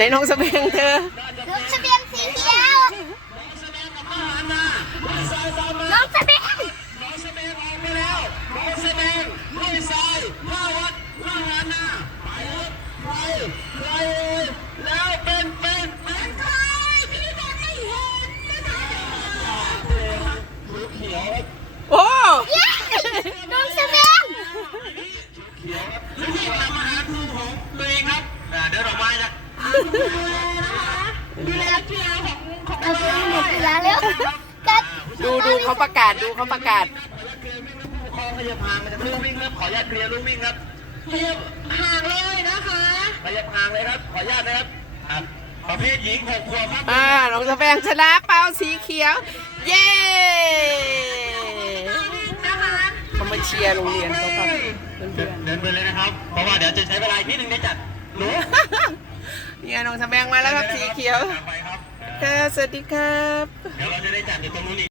ลยน้องสเปียงเธอน้องสเปียงสีเขียว น้องสเปียงเดี๋ยวเราไหว้นะดูแลดูแล้วดูดูเขาประกาศดูเขาประกาศคอพรู้ิงครับขอญาตเคลียร์รู้ิ่งครับห่างเลยนะคะพยาบาลเลยครับ ขอญาตนะครับประเภหญิงหกขวบครับาน้องสแฟงชนะเป้าสีเขียว เย้มเชียร์โรงเรียนเขาครบเดินไปเลยนะครับ เพราะว่าเดี๋ยวจะใช้เวลาพี่หนึ่งในจัดหนูี่ยน้องสแบงมาแล้วครับ สีเขียว ค่ะสวัสดีครับ เดี๋ยวเราจะได้จัดบในตรงนู้นี้